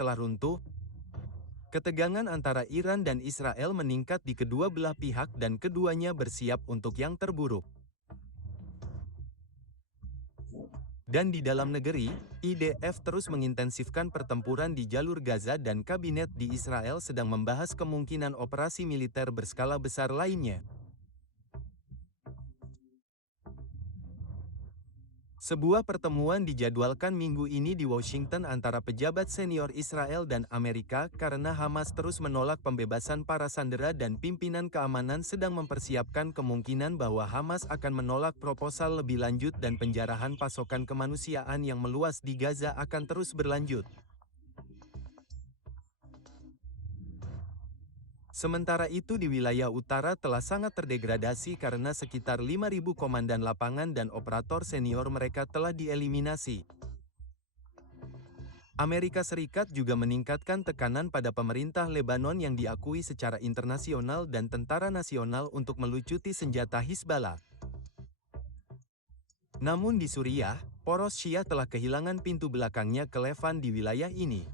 telah runtuh. Ketegangan antara Iran dan Israel meningkat di kedua belah pihak dan keduanya bersiap untuk yang terburuk. Dan di dalam negeri, IDF terus mengintensifkan pertempuran di jalur Gaza dan kabinet di Israel sedang membahas kemungkinan operasi militer berskala besar lainnya. Sebuah pertemuan dijadwalkan minggu ini di Washington antara pejabat senior Israel dan Amerika karena Hamas terus menolak pembebasan para sandera dan pimpinan keamanan sedang mempersiapkan kemungkinan bahwa Hamas akan menolak proposal lebih lanjut dan penjarahan pasokan kemanusiaan yang meluas di Gaza akan terus berlanjut. Sementara itu di wilayah utara telah sangat terdegradasi karena sekitar 5.000 komandan lapangan dan operator senior mereka telah dieliminasi. Amerika Serikat juga meningkatkan tekanan pada pemerintah Lebanon yang diakui secara internasional dan tentara nasional untuk melucuti senjata Hizballah. Namun di Suriah, poros Syiah telah kehilangan pintu belakangnya ke Levan di wilayah ini.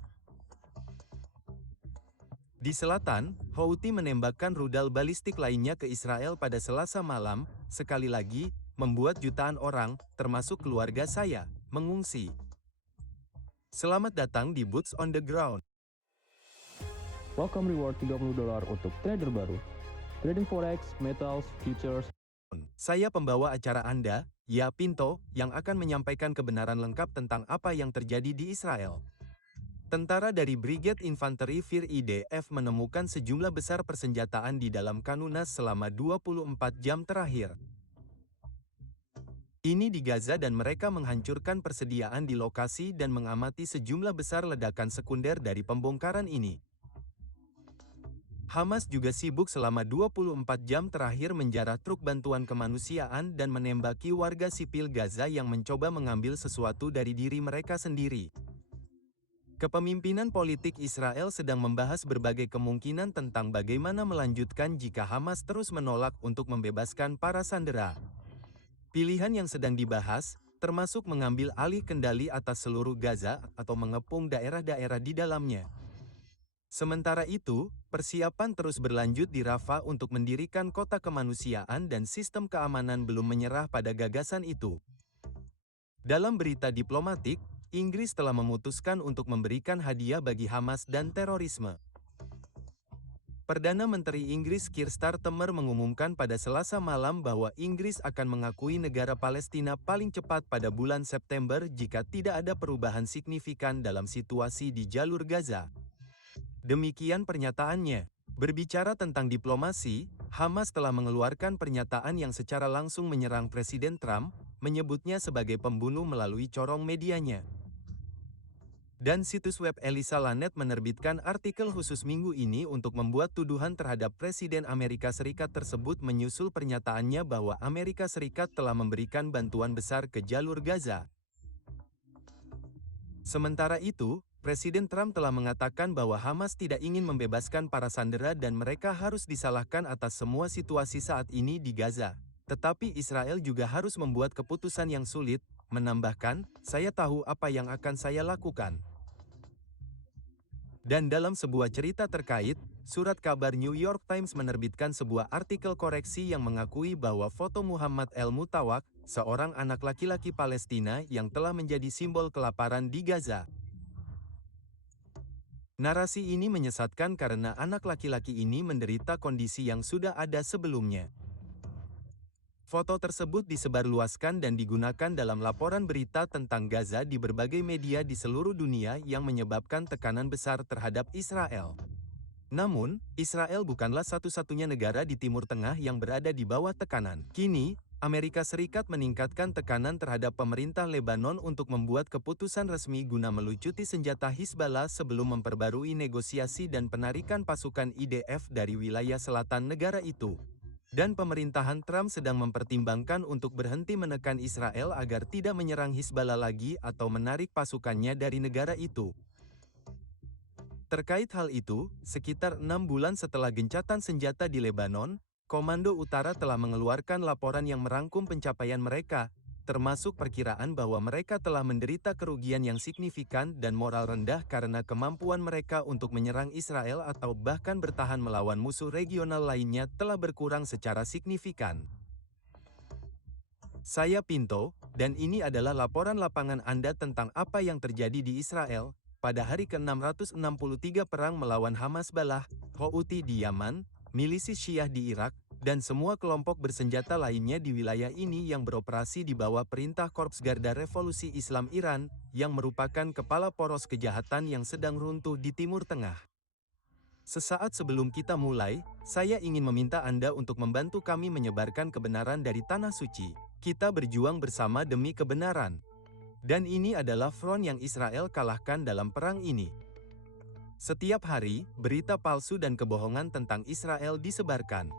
Di selatan, Houthi menembakkan rudal balistik lainnya ke Israel pada Selasa malam, sekali lagi, membuat jutaan orang, termasuk keluarga saya, mengungsi. Selamat datang di Boots on the Ground. Welcome reward $30 untuk trader baru. Trading forex, metals, futures. Saya pembawa acara Anda, Ya Pinto, yang akan menyampaikan kebenaran lengkap tentang apa yang terjadi di Israel. Tentara dari Brigade Infanteri Fir IDF menemukan sejumlah besar persenjataan di dalam Kanunas selama 24 jam terakhir. Ini di Gaza dan mereka menghancurkan persediaan di lokasi dan mengamati sejumlah besar ledakan sekunder dari pembongkaran ini. Hamas juga sibuk selama 24 jam terakhir menjarah truk bantuan kemanusiaan dan menembaki warga sipil Gaza yang mencoba mengambil sesuatu dari diri mereka sendiri. Kepemimpinan politik Israel sedang membahas berbagai kemungkinan tentang bagaimana melanjutkan jika Hamas terus menolak untuk membebaskan para sandera. Pilihan yang sedang dibahas, termasuk mengambil alih kendali atas seluruh Gaza atau mengepung daerah-daerah di dalamnya. Sementara itu, persiapan terus berlanjut di Rafah untuk mendirikan kota kemanusiaan dan sistem keamanan belum menyerah pada gagasan itu. Dalam berita diplomatik, Inggris telah memutuskan untuk memberikan hadiah bagi Hamas dan terorisme. Perdana Menteri Inggris Keir Starmer mengumumkan pada Selasa malam bahwa Inggris akan mengakui negara Palestina paling cepat pada bulan September jika tidak ada perubahan signifikan dalam situasi di jalur Gaza. Demikian pernyataannya. Berbicara tentang diplomasi, Hamas telah mengeluarkan pernyataan yang secara langsung menyerang Presiden Trump, menyebutnya sebagai pembunuh melalui corong medianya. Dan situs web Elisa Lanet menerbitkan artikel khusus minggu ini untuk membuat tuduhan terhadap Presiden Amerika Serikat tersebut menyusul pernyataannya bahwa Amerika Serikat telah memberikan bantuan besar ke jalur Gaza. Sementara itu, Presiden Trump telah mengatakan bahwa Hamas tidak ingin membebaskan para sandera dan mereka harus disalahkan atas semua situasi saat ini di Gaza. Tetapi Israel juga harus membuat keputusan yang sulit, menambahkan, "Saya tahu apa yang akan saya lakukan." Dan dalam sebuah cerita terkait, surat kabar New York Times menerbitkan sebuah artikel koreksi yang mengakui bahwa foto Muhammad El-Mutawak, seorang anak laki-laki Palestina yang telah menjadi simbol kelaparan di Gaza. Narasi ini menyesatkan karena anak laki-laki ini menderita kondisi yang sudah ada sebelumnya. Foto tersebut disebarluaskan dan digunakan dalam laporan berita tentang Gaza di berbagai media di seluruh dunia yang menyebabkan tekanan besar terhadap Israel. Namun, Israel bukanlah satu-satunya negara di Timur Tengah yang berada di bawah tekanan. Kini, Amerika Serikat meningkatkan tekanan terhadap pemerintah Lebanon untuk membuat keputusan resmi guna melucuti senjata Hizballah sebelum memperbarui negosiasi dan penarikan pasukan IDF dari wilayah selatan negara itu. Dan pemerintahan Trump sedang mempertimbangkan untuk berhenti menekan Israel agar tidak menyerang Hizballah lagi atau menarik pasukannya dari negara itu. Terkait hal itu, sekitar 6 bulan setelah gencatan senjata di Lebanon, Komando Utara telah mengeluarkan laporan yang merangkum pencapaian mereka, termasuk perkiraan bahwa mereka telah menderita kerugian yang signifikan dan moral rendah karena kemampuan mereka untuk menyerang Israel atau bahkan bertahan melawan musuh regional lainnya telah berkurang secara signifikan. Saya Pinto, dan ini adalah laporan lapangan Anda tentang apa yang terjadi di Israel pada hari ke-663 perang melawan Hamas Balah, Houthi di Yaman, milisi Syiah di Irak, dan semua kelompok bersenjata lainnya di wilayah ini yang beroperasi di bawah perintah Korps Garda Revolusi Islam Iran, yang merupakan kepala poros kejahatan yang sedang runtuh di Timur Tengah. Sesaat sebelum kita mulai, saya ingin meminta Anda untuk membantu kami menyebarkan kebenaran dari Tanah Suci. Kita berjuang bersama demi kebenaran. Dan ini adalah front yang Israel kalahkan dalam perang ini. Setiap hari, berita palsu dan kebohongan tentang Israel disebarkan.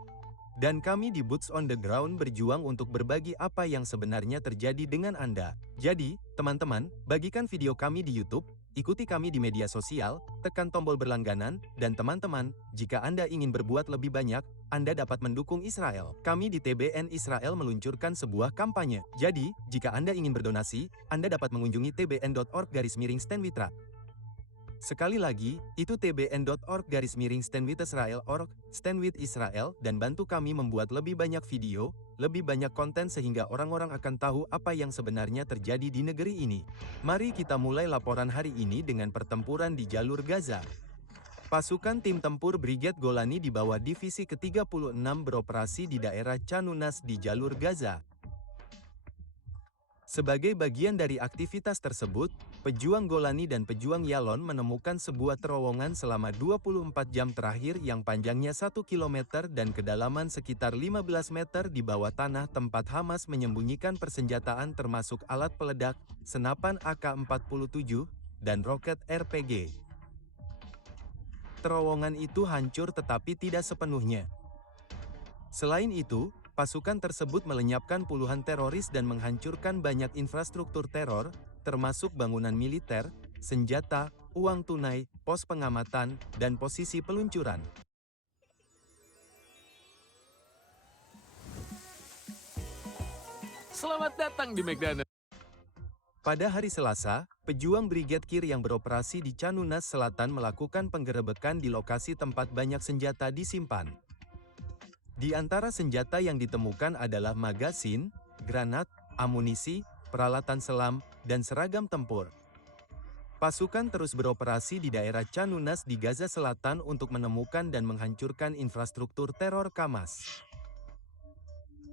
Dan kami di Boots on the Ground berjuang untuk berbagi apa yang sebenarnya terjadi dengan Anda. Jadi, teman-teman, bagikan video kami di YouTube, ikuti kami di media sosial, tekan tombol berlangganan, dan teman-teman, jika Anda ingin berbuat lebih banyak, Anda dapat mendukung Israel. Kami di TBN Israel meluncurkan sebuah kampanye. Jadi, jika Anda ingin berdonasi, Anda dapat mengunjungi tbn.org/stanwithra. Sekali lagi, itu tbn.org/stanwithisrael.org, Stand with Israel, dan bantu kami membuat lebih banyak video, lebih banyak konten sehingga orang-orang akan tahu apa yang sebenarnya terjadi di negeri ini. Mari kita mulai laporan hari ini dengan pertempuran di jalur Gaza. Pasukan tim tempur Brigade Golani di bawah Divisi ke-36 beroperasi di daerah Khan Younis di jalur Gaza. Sebagai bagian dari aktivitas tersebut, pejuang Golani dan pejuang Yalon menemukan sebuah terowongan selama 24 jam terakhir yang panjangnya 1 km dan kedalaman sekitar 15 meter di bawah tanah tempat Hamas menyembunyikan persenjataan termasuk alat peledak, senapan AK-47, dan roket RPG. Terowongan itu hancur tetapi tidak sepenuhnya. Selain itu, pasukan tersebut melenyapkan puluhan teroris dan menghancurkan banyak infrastruktur teror, termasuk bangunan militer, senjata, uang tunai, pos pengamatan, dan posisi peluncuran. Selamat datang di McDonald's. Pada hari Selasa, pejuang Brigade Kir yang beroperasi di Khan Younis Selatan melakukan penggerebekan di lokasi tempat banyak senjata disimpan. Di antara senjata yang ditemukan adalah magasin, granat, amunisi, peralatan selam, dan seragam tempur. Pasukan terus beroperasi di daerah Khan Younis di Gaza Selatan untuk menemukan dan menghancurkan infrastruktur teror Hamas.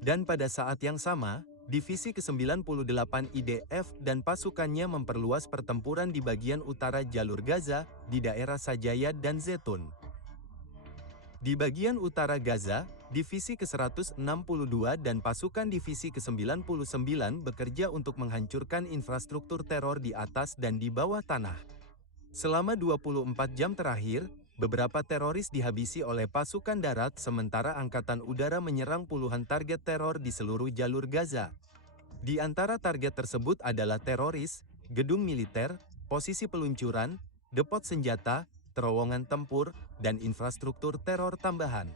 Dan pada saat yang sama, Divisi ke-98 IDF dan pasukannya memperluas pertempuran di bagian utara jalur Gaza, di daerah Sajaya dan Zetun. Di bagian utara Gaza, Divisi ke-162 dan pasukan Divisi ke-99 bekerja untuk menghancurkan infrastruktur teror di atas dan di bawah tanah. Selama 24 jam terakhir, beberapa teroris dihabisi oleh pasukan darat sementara Angkatan Udara menyerang puluhan target teror di seluruh jalur Gaza. Di antara target tersebut adalah teroris, gedung militer, posisi peluncuran, depot senjata, terowongan tempur, dan infrastruktur teror tambahan.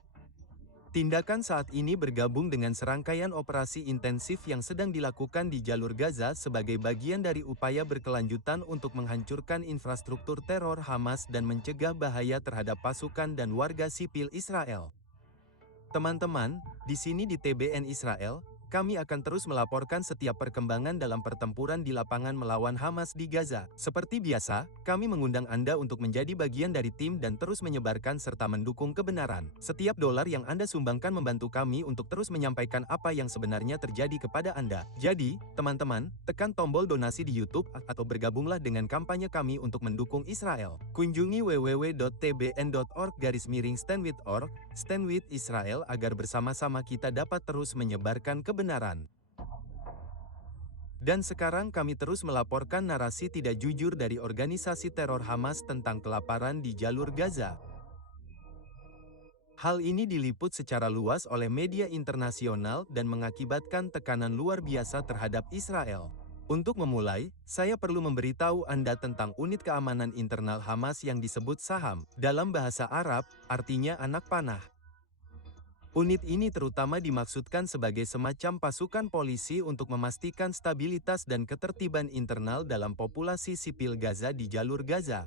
Tindakan saat ini bergabung dengan serangkaian operasi intensif yang sedang dilakukan di jalur Gaza sebagai bagian dari upaya berkelanjutan untuk menghancurkan infrastruktur teror Hamas dan mencegah bahaya terhadap pasukan dan warga sipil Israel. Teman-teman, di sini di TBN Israel, kami akan terus melaporkan setiap perkembangan dalam pertempuran di lapangan melawan Hamas di Gaza. Seperti biasa, kami mengundang Anda untuk menjadi bagian dari tim dan terus menyebarkan serta mendukung kebenaran. Setiap dolar yang Anda sumbangkan membantu kami untuk terus menyampaikan apa yang sebenarnya terjadi kepada Anda. Jadi, teman-teman, tekan tombol donasi di YouTube atau bergabunglah dengan kampanye kami untuk mendukung Israel. Kunjungi www.tbn.org/standwith.org, Stand with Israel agar bersama-sama kita dapat terus menyebarkan kebenaran. Dan sekarang kami terus melaporkan narasi tidak jujur dari organisasi teror Hamas tentang kelaparan di jalur Gaza. Hal ini diliput secara luas oleh media internasional dan mengakibatkan tekanan luar biasa terhadap Israel. Untuk memulai, saya perlu memberitahu Anda tentang unit keamanan internal Hamas yang disebut Saham. Dalam bahasa Arab, artinya anak panah. Unit ini terutama dimaksudkan sebagai semacam pasukan polisi untuk memastikan stabilitas dan ketertiban internal dalam populasi sipil Gaza di jalur Gaza.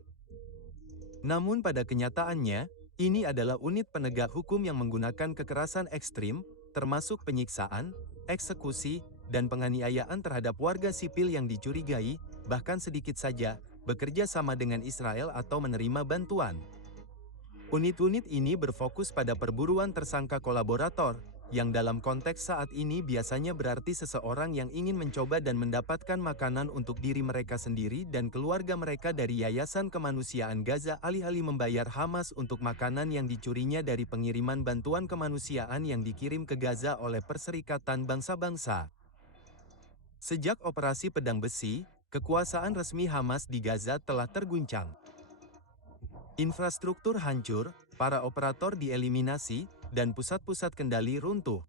Namun pada kenyataannya, ini adalah unit penegak hukum yang menggunakan kekerasan ekstrim, termasuk penyiksaan, eksekusi, dan penganiayaan terhadap warga sipil yang dicurigai, bahkan sedikit saja, bekerja sama dengan Israel atau menerima bantuan. Unit-unit ini berfokus pada perburuan tersangka kolaborator, yang dalam konteks saat ini biasanya berarti seseorang yang ingin mencoba dan mendapatkan makanan untuk diri mereka sendiri dan keluarga mereka dari Yayasan Kemanusiaan Gaza alih-alih membayar Hamas untuk makanan yang dicurinya dari pengiriman bantuan kemanusiaan yang dikirim ke Gaza oleh Perserikatan Bangsa-Bangsa. Sejak operasi Pedang Besi, kekuasaan resmi Hamas di Gaza telah terguncang. Infrastruktur hancur, para operator dieliminasi, dan pusat-pusat kendali runtuh.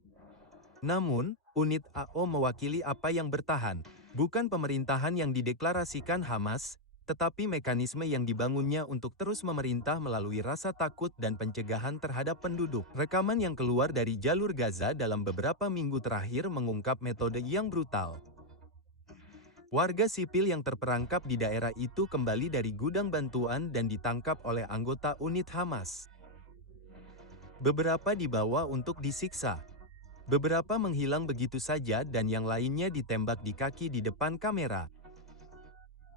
Namun, unit AO mewakili apa yang bertahan, bukan pemerintahan yang dideklarasikan Hamas, tetapi mekanisme yang dibangunnya untuk terus memerintah melalui rasa takut dan pencegahan terhadap penduduk. Rekaman yang keluar dari jalur Gaza dalam beberapa minggu terakhir mengungkap metode yang brutal. Warga sipil yang terperangkap di daerah itu kembali dari gudang bantuan dan ditangkap oleh anggota unit Hamas. Beberapa dibawa untuk disiksa. Beberapa menghilang begitu saja dan yang lainnya ditembak di kaki di depan kamera.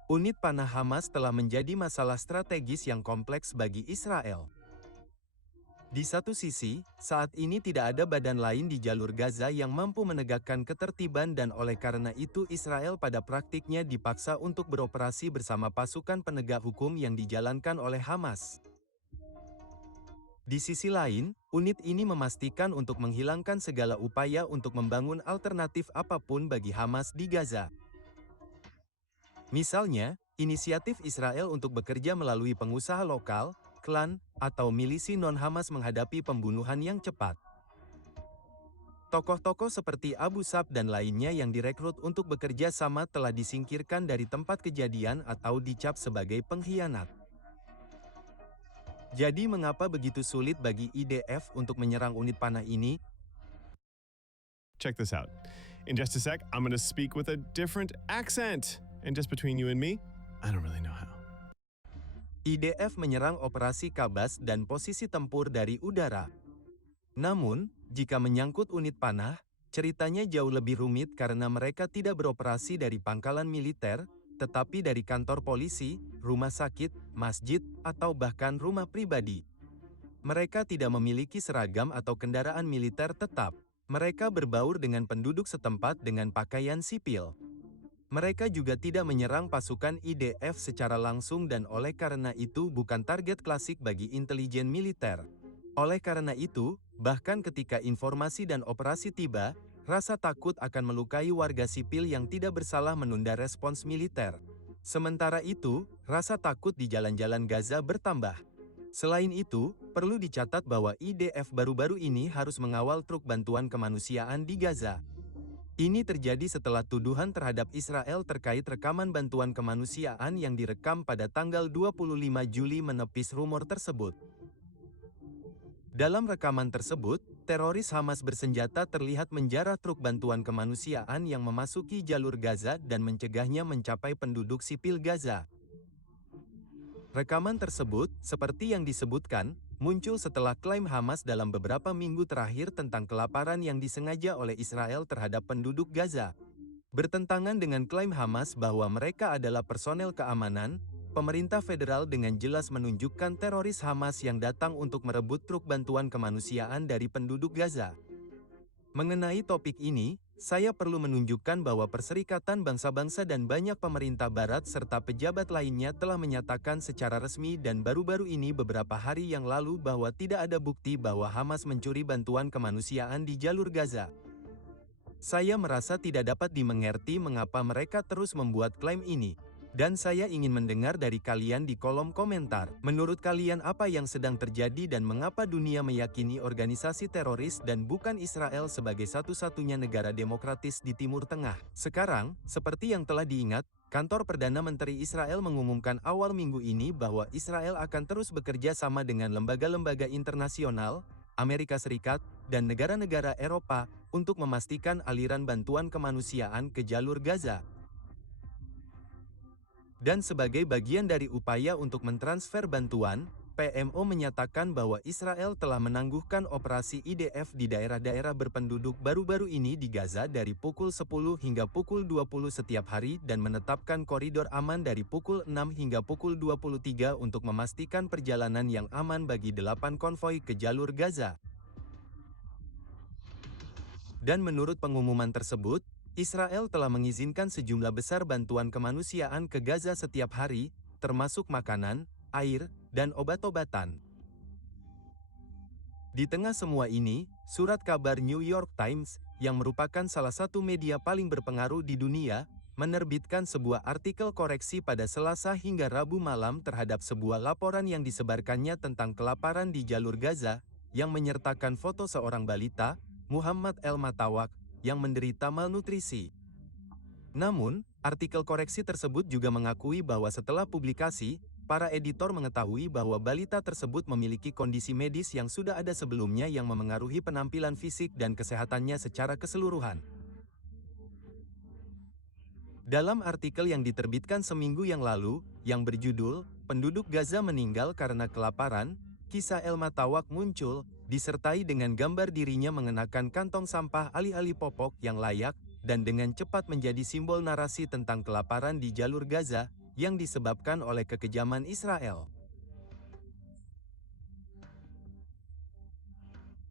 Unit panah Hamas telah menjadi masalah strategis yang kompleks bagi Israel. Di satu sisi, saat ini tidak ada badan lain di jalur Gaza yang mampu menegakkan ketertiban dan oleh karena itu Israel pada praktiknya dipaksa untuk beroperasi bersama pasukan penegak hukum yang dijalankan oleh Hamas. Di sisi lain, unit ini memastikan untuk menghilangkan segala upaya untuk membangun alternatif apapun bagi Hamas di Gaza. Misalnya, inisiatif Israel untuk bekerja melalui pengusaha lokal, klan, atau milisi non-Hamas menghadapi pembunuhan yang cepat. Tokoh-tokoh seperti Abu Sab dan lainnya yang direkrut untuk bekerja sama telah disingkirkan dari tempat kejadian atau dicap sebagai pengkhianat. Jadi mengapa begitu sulit bagi IDF untuk menyerang unit panah ini? Check this out. In just a sec, I'm going to speak with a different accent. And just between you and me, I don't really know how. IDF menyerang operasi Kabas dan posisi tempur dari udara. Namun, jika menyangkut unit panah, ceritanya jauh lebih rumit karena mereka tidak beroperasi dari pangkalan militer, tetapi dari kantor polisi, rumah sakit, masjid, atau bahkan rumah pribadi. Mereka tidak memiliki seragam atau kendaraan militer tetap. Mereka berbaur dengan penduduk setempat dengan pakaian sipil. Mereka juga tidak menyerang pasukan IDF secara langsung dan oleh karena itu bukan target klasik bagi intelijen militer. Oleh karena itu, bahkan ketika informasi dan operasi tiba, rasa takut akan melukai warga sipil yang tidak bersalah menunda respons militer. Sementara itu, rasa takut di jalan-jalan Gaza bertambah. Selain itu, perlu dicatat bahwa IDF baru-baru ini harus mengawal truk bantuan kemanusiaan di Gaza. Ini terjadi setelah tuduhan terhadap Israel terkait rekaman bantuan kemanusiaan yang direkam pada tanggal 25 Juli menepis rumor tersebut. Dalam rekaman tersebut, teroris Hamas bersenjata terlihat menjarah truk bantuan kemanusiaan yang memasuki jalur Gaza dan mencegahnya mencapai penduduk sipil Gaza. Rekaman tersebut, seperti yang disebutkan, muncul setelah klaim Hamas dalam beberapa minggu terakhir tentang kelaparan yang disengaja oleh Israel terhadap penduduk Gaza. Bertentangan dengan klaim Hamas bahwa mereka adalah personel keamanan, pemerintah federal dengan jelas menunjukkan teroris Hamas yang datang untuk merebut truk bantuan kemanusiaan dari penduduk Gaza. Mengenai topik ini, saya perlu menunjukkan bahwa Perserikatan Bangsa-Bangsa dan banyak pemerintah barat serta pejabat lainnya telah menyatakan secara resmi dan baru-baru ini beberapa hari yang lalu bahwa tidak ada bukti bahwa Hamas mencuri bantuan kemanusiaan di jalur Gaza. Saya merasa tidak dapat dimengerti mengapa mereka terus membuat klaim ini. Dan saya ingin mendengar dari kalian di kolom komentar. Menurut kalian apa yang sedang terjadi dan mengapa dunia meyakini organisasi teroris dan bukan Israel sebagai satu-satunya negara demokratis di Timur Tengah? Sekarang, seperti yang telah diingat, kantor Perdana Menteri Israel mengumumkan awal minggu ini bahwa Israel akan terus bekerja sama dengan lembaga-lembaga internasional, Amerika Serikat, dan negara-negara Eropa untuk memastikan aliran bantuan kemanusiaan ke jalur Gaza. Dan sebagai bagian dari upaya untuk mentransfer bantuan, PMO menyatakan bahwa Israel telah menangguhkan operasi IDF di daerah-daerah berpenduduk baru-baru ini di Gaza dari pukul 10 hingga pukul 20 setiap hari dan menetapkan koridor aman dari pukul 6 hingga pukul 23 untuk memastikan perjalanan yang aman bagi 8 konvoi ke jalur Gaza. Dan menurut pengumuman tersebut, Israel telah mengizinkan sejumlah besar bantuan kemanusiaan ke Gaza setiap hari, termasuk makanan, air, dan obat-obatan. Di tengah semua ini, surat kabar New York Times, yang merupakan salah satu media paling berpengaruh di dunia, menerbitkan sebuah artikel koreksi pada Selasa hingga Rabu malam terhadap sebuah laporan yang disebarkannya tentang kelaparan di jalur Gaza, yang menyertakan foto seorang balita, Muhammad El-Matawak, yang menderita malnutrisi. Namun, artikel koreksi tersebut juga mengakui bahwa setelah publikasi, para editor mengetahui bahwa balita tersebut memiliki kondisi medis yang sudah ada sebelumnya yang memengaruhi penampilan fisik dan kesehatannya secara keseluruhan. Dalam artikel yang diterbitkan seminggu yang lalu, yang berjudul, "Penduduk Gaza Meninggal Karena Kelaparan", kisah El-Matawak muncul, disertai dengan gambar dirinya mengenakan kantong sampah alih-alih popok yang layak, dan dengan cepat menjadi simbol narasi tentang kelaparan di jalur Gaza, yang disebabkan oleh kekejaman Israel.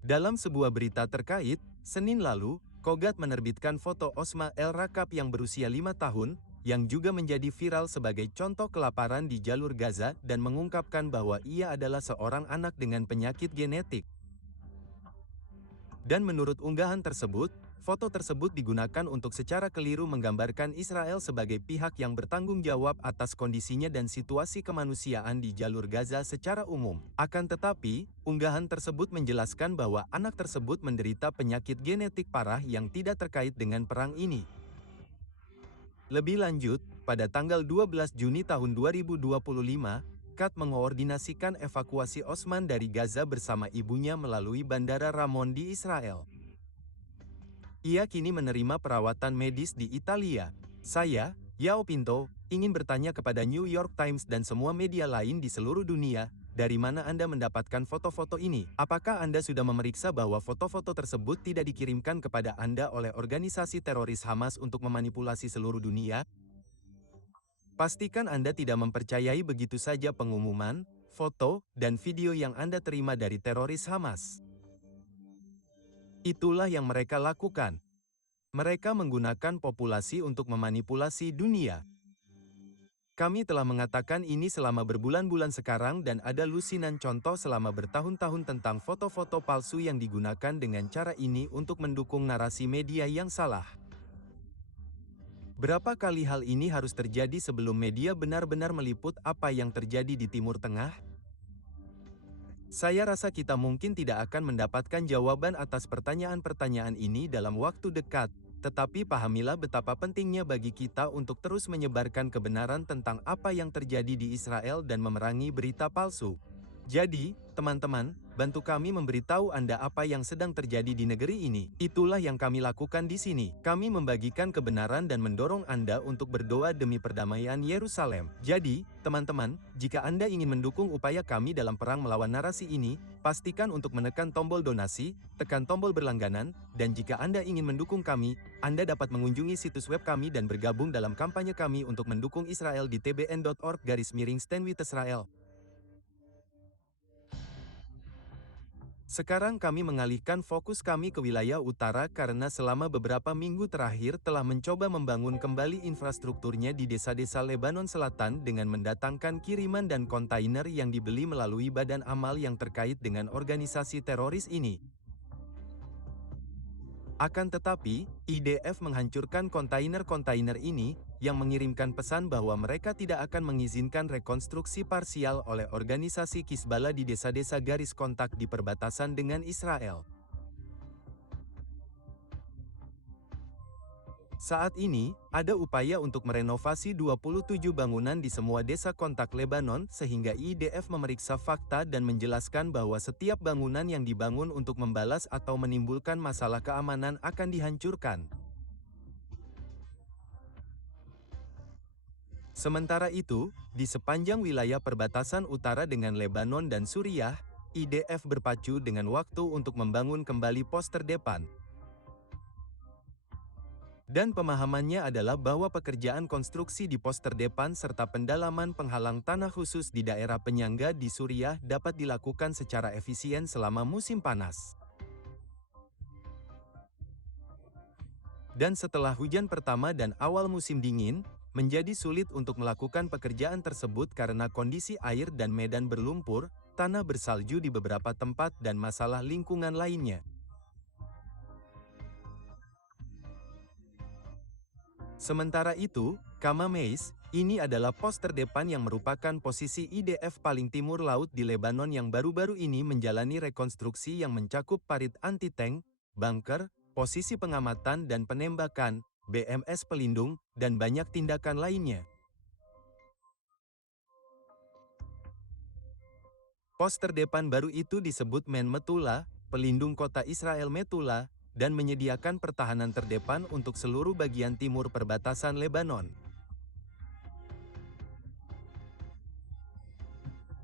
Dalam sebuah berita terkait, Senin lalu, Kogat menerbitkan foto Osma El-Rakab yang berusia 5 tahun, yang juga menjadi viral sebagai contoh kelaparan di jalur Gaza dan mengungkapkan bahwa ia adalah seorang anak dengan penyakit genetik. Dan menurut unggahan tersebut, foto tersebut digunakan untuk secara keliru menggambarkan Israel sebagai pihak yang bertanggung jawab atas kondisinya dan situasi kemanusiaan di jalur Gaza secara umum. Akan tetapi, unggahan tersebut menjelaskan bahwa anak tersebut menderita penyakit genetik parah yang tidak terkait dengan perang ini. Lebih lanjut, pada tanggal 12 Juni tahun 2025, Kat mengoordinasikan evakuasi Osman dari Gaza bersama ibunya melalui Bandara Ramon di Israel. Ia kini menerima perawatan medis di Italia. Saya, Yao Pinto, ingin bertanya kepada New York Times dan semua media lain di seluruh dunia, dari mana Anda mendapatkan foto-foto ini? Apakah Anda sudah memeriksa bahwa foto-foto tersebut tidak dikirimkan kepada Anda oleh organisasi teroris Hamas untuk memanipulasi seluruh dunia? Pastikan Anda tidak mempercayai begitu saja pengumuman, foto, dan video yang Anda terima dari teroris Hamas. Itulah yang mereka lakukan. Mereka menggunakan populasi untuk memanipulasi dunia. Kami telah mengatakan ini selama berbulan-bulan sekarang dan ada lusinan contoh selama bertahun-tahun tentang foto-foto palsu yang digunakan dengan cara ini untuk mendukung narasi media yang salah. Berapa kali hal ini harus terjadi sebelum media benar-benar meliput apa yang terjadi di Timur Tengah? Saya rasa kita mungkin tidak akan mendapatkan jawaban atas pertanyaan-pertanyaan ini dalam waktu dekat, tetapi pahamilah betapa pentingnya bagi kita untuk terus menyebarkan kebenaran tentang apa yang terjadi di Israel dan memerangi berita palsu. Jadi, teman-teman, bantu kami memberitahu Anda apa yang sedang terjadi di negeri ini. Itulah yang kami lakukan di sini. Kami membagikan kebenaran dan mendorong Anda untuk berdoa demi perdamaian Yerusalem. Jadi, teman-teman, jika Anda ingin mendukung upaya kami dalam perang melawan narasi ini, pastikan untuk menekan tombol donasi, tekan tombol berlangganan, dan jika Anda ingin mendukung kami, Anda dapat mengunjungi situs web kami dan bergabung dalam kampanye kami untuk mendukung Israel di tbn.org/Stand with Israel. Sekarang kami mengalihkan fokus kami ke wilayah utara karena selama beberapa minggu terakhir telah mencoba membangun kembali infrastrukturnya di desa-desa Lebanon Selatan dengan mendatangkan kiriman dan kontainer yang dibeli melalui badan amal yang terkait dengan organisasi teroris ini. Akan tetapi, IDF menghancurkan kontainer-kontainer ini, yang mengirimkan pesan bahwa mereka tidak akan mengizinkan rekonstruksi parsial oleh organisasi Hizballah di desa-desa garis kontak di perbatasan dengan Israel. Saat ini, ada upaya untuk merenovasi 27 bangunan di semua desa kontak Lebanon sehingga IDF memeriksa fakta dan menjelaskan bahwa setiap bangunan yang dibangun untuk membalas atau menimbulkan masalah keamanan akan dihancurkan. Sementara itu, di sepanjang wilayah perbatasan utara dengan Lebanon dan Suriah, IDF berpacu dengan waktu untuk membangun kembali pos terdepan. Dan pemahamannya adalah bahwa pekerjaan konstruksi di pos terdepan serta pendalaman penghalang tanah khusus di daerah penyangga di Suriah dapat dilakukan secara efisien selama musim panas. Dan setelah hujan pertama dan awal musim dingin, menjadi sulit untuk melakukan pekerjaan tersebut karena kondisi air dan medan berlumpur, tanah bersalju di beberapa tempat dan masalah lingkungan lainnya. Sementara itu, Kama Meis, ini adalah pos terdepan yang merupakan posisi IDF paling timur laut di Lebanon yang baru-baru ini menjalani rekonstruksi yang mencakup parit anti-tank, bunker, posisi pengamatan dan penembakan, BMS pelindung, dan banyak tindakan lainnya. Pos terdepan baru itu disebut Men Metula, pelindung kota Israel Metula, dan menyediakan pertahanan terdepan untuk seluruh bagian timur perbatasan Lebanon.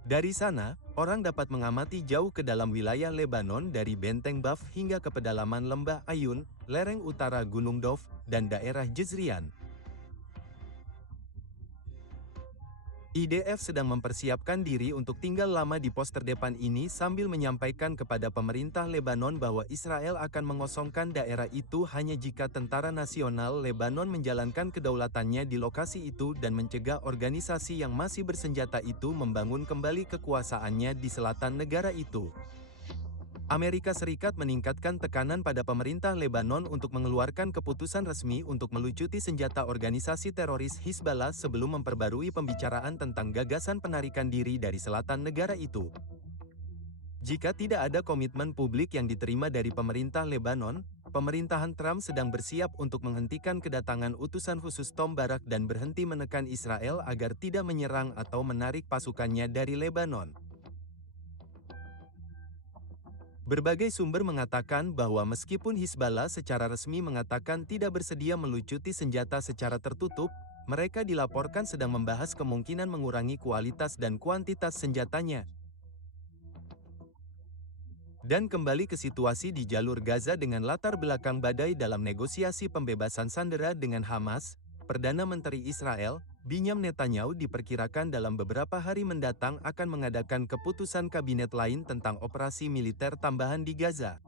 Dari sana, orang dapat mengamati jauh ke dalam wilayah Lebanon dari Benteng Baf hingga ke pedalaman Lembah Ayun, lereng utara Gunung Dov, dan daerah Jezrian. IDF sedang mempersiapkan diri untuk tinggal lama di pos terdepan ini sambil menyampaikan kepada pemerintah Lebanon bahwa Israel akan mengosongkan daerah itu hanya jika Tentara Nasional Lebanon menjalankan kedaulatannya di lokasi itu dan mencegah organisasi yang masih bersenjata itu membangun kembali kekuasaannya di selatan negara itu. Amerika Serikat meningkatkan tekanan pada pemerintah Lebanon untuk mengeluarkan keputusan resmi untuk melucuti senjata organisasi teroris Hizballah sebelum memperbarui pembicaraan tentang gagasan penarikan diri dari selatan negara itu. Jika tidak ada komitmen publik yang diterima dari pemerintah Lebanon, pemerintahan Trump sedang bersiap untuk menghentikan kedatangan utusan khusus Tom Barak dan berhenti menekan Israel agar tidak menyerang atau menarik pasukannya dari Lebanon. Berbagai sumber mengatakan bahwa meskipun Hizballah secara resmi mengatakan tidak bersedia melucuti senjata secara tertutup, mereka dilaporkan sedang membahas kemungkinan mengurangi kualitas dan kuantitas senjatanya. Dan kembali ke situasi di jalur Gaza dengan latar belakang badai dalam negosiasi pembebasan sandera dengan Hamas, Perdana Menteri Israel, Binyamin Netanyahu diperkirakan dalam beberapa hari mendatang akan mengadakan keputusan kabinet lain tentang operasi militer tambahan di Gaza.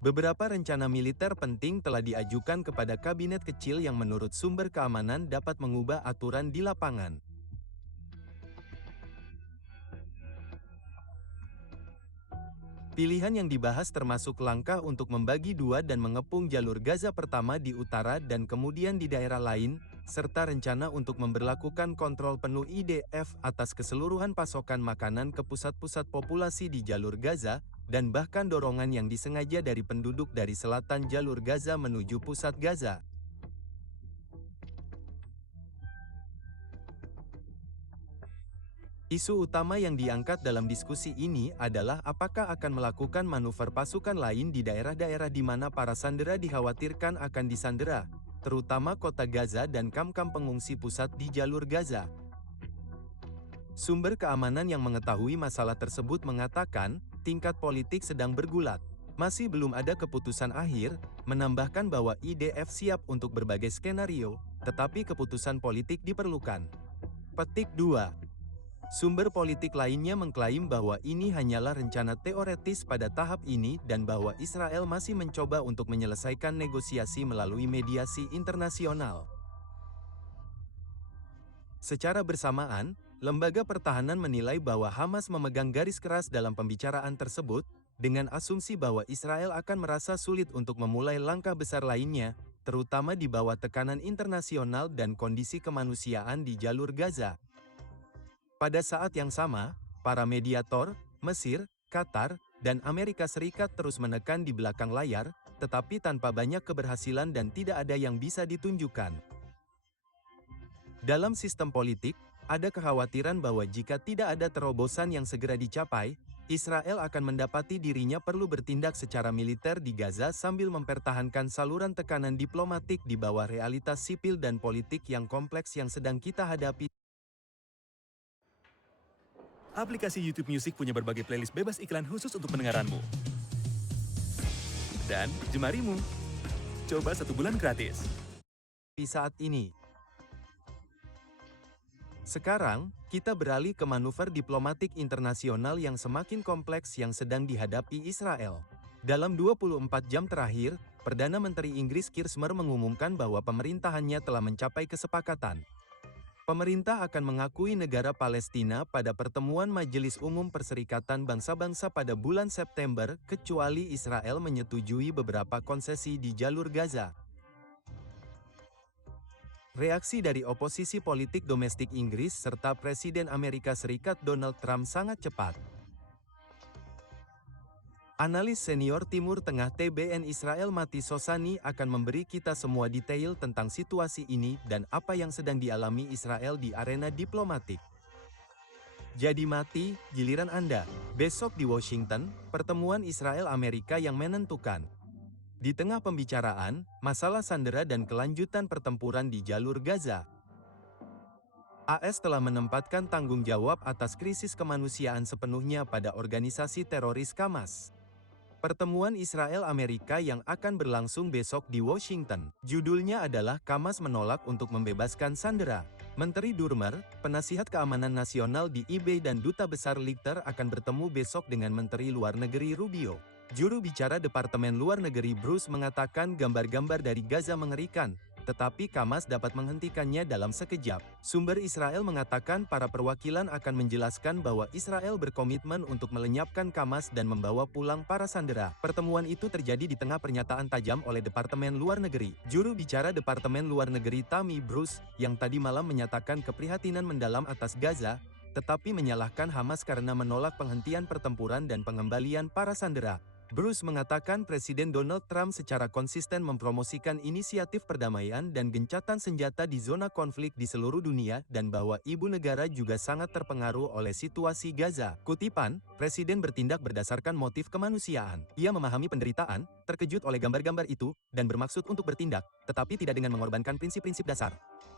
Beberapa rencana militer penting telah diajukan kepada kabinet kecil yang menurut sumber keamanan dapat mengubah aturan di lapangan. Pilihan yang dibahas termasuk langkah untuk membagi dua dan mengepung jalur Gaza pertama di utara dan kemudian di daerah lain, serta rencana untuk memberlakukan kontrol penuh IDF atas keseluruhan pasokan makanan ke pusat-pusat populasi di jalur Gaza, dan bahkan dorongan yang disengaja dari penduduk dari selatan jalur Gaza menuju pusat Gaza. Isu utama yang diangkat dalam diskusi ini adalah apakah akan melakukan manuver pasukan lain di daerah-daerah di mana para sandera dikhawatirkan akan disandera, terutama kota Gaza dan kamp-kamp pengungsi pusat di jalur Gaza. Sumber keamanan yang mengetahui masalah tersebut mengatakan, tingkat politik sedang bergulat. Masih belum ada keputusan akhir, menambahkan bahwa IDF siap untuk berbagai skenario, tetapi keputusan politik diperlukan. Petik 2. Sumber politik lainnya mengklaim bahwa ini hanyalah rencana teoretis pada tahap ini dan bahwa Israel masih mencoba untuk menyelesaikan negosiasi melalui mediasi internasional. Secara bersamaan, Lembaga Pertahanan menilai bahwa Hamas memegang garis keras dalam pembicaraan tersebut, dengan asumsi bahwa Israel akan merasa sulit untuk memulai langkah besar lainnya, terutama di bawah tekanan internasional dan kondisi kemanusiaan di jalur Gaza. Pada saat yang sama, para mediator, Mesir, Qatar, dan Amerika Serikat terus menekan di belakang layar, tetapi tanpa banyak keberhasilan dan tidak ada yang bisa ditunjukkan. Dalam sistem politik, ada kekhawatiran bahwa jika tidak ada terobosan yang segera dicapai, Israel akan mendapati dirinya perlu bertindak secara militer di Gaza sambil mempertahankan saluran tekanan diplomatik di bawah realitas sipil dan politik yang kompleks yang sedang kita hadapi. Aplikasi YouTube Music punya berbagai playlist bebas iklan khusus untuk pendengaranmu. Dan jemarimu. Coba 1 bulan gratis. Di saat ini. Sekarang, kita beralih ke manuver diplomatik internasional yang semakin kompleks yang sedang dihadapi Israel. Dalam 24 jam terakhir, Perdana Menteri Inggris Keir Starmer mengumumkan bahwa pemerintahannya telah mencapai kesepakatan. Pemerintah akan mengakui negara Palestina pada pertemuan Majelis Umum Perserikatan Bangsa-Bangsa pada bulan September, kecuali Israel menyetujui beberapa konsesi di jalur Gaza. Reaksi dari oposisi politik domestik Inggris serta Presiden Amerika Serikat Donald Trump sangat cepat. Analis senior Timur Tengah TBN Israel Mati Sosani akan memberi kita semua detail tentang situasi ini dan apa yang sedang dialami Israel di arena diplomatik. Jadi Mati, giliran Anda. Besok di Washington, pertemuan Israel-Amerika yang menentukan. Di tengah pembicaraan, masalah sandera dan kelanjutan pertempuran di jalur Gaza. AS telah menempatkan tanggung jawab atas krisis kemanusiaan sepenuhnya pada organisasi teroris Hamas. Pertemuan Israel-Amerika yang akan berlangsung besok di Washington. Judulnya adalah Hamas menolak untuk membebaskan sandera. Menteri Durmer, penasihat keamanan nasional di IB dan Duta Besar Lichter akan bertemu besok dengan Menteri Luar Negeri Rubio. Juru bicara Departemen Luar Negeri Bruce mengatakan gambar-gambar dari Gaza mengerikan, tetapi Hamas dapat menghentikannya dalam sekejap. Sumber Israel mengatakan para perwakilan akan menjelaskan bahwa Israel berkomitmen untuk melenyapkan Hamas dan membawa pulang para sandera. Pertemuan itu terjadi di tengah pernyataan tajam oleh Departemen Luar Negeri. Juru bicara Departemen Luar Negeri Tammy Bruce, yang tadi malam menyatakan keprihatinan mendalam atas Gaza, tetapi menyalahkan Hamas karena menolak penghentian pertempuran dan pengembalian para sandera. Bruce mengatakan Presiden Donald Trump secara konsisten mempromosikan inisiatif perdamaian dan gencatan senjata di zona konflik di seluruh dunia dan bahwa ibu negara juga sangat terpengaruh oleh situasi Gaza. Kutipan, Presiden bertindak berdasarkan motif kemanusiaan. Ia memahami penderitaan, terkejut oleh gambar-gambar itu, dan bermaksud untuk bertindak, tetapi tidak dengan mengorbankan prinsip-prinsip dasar.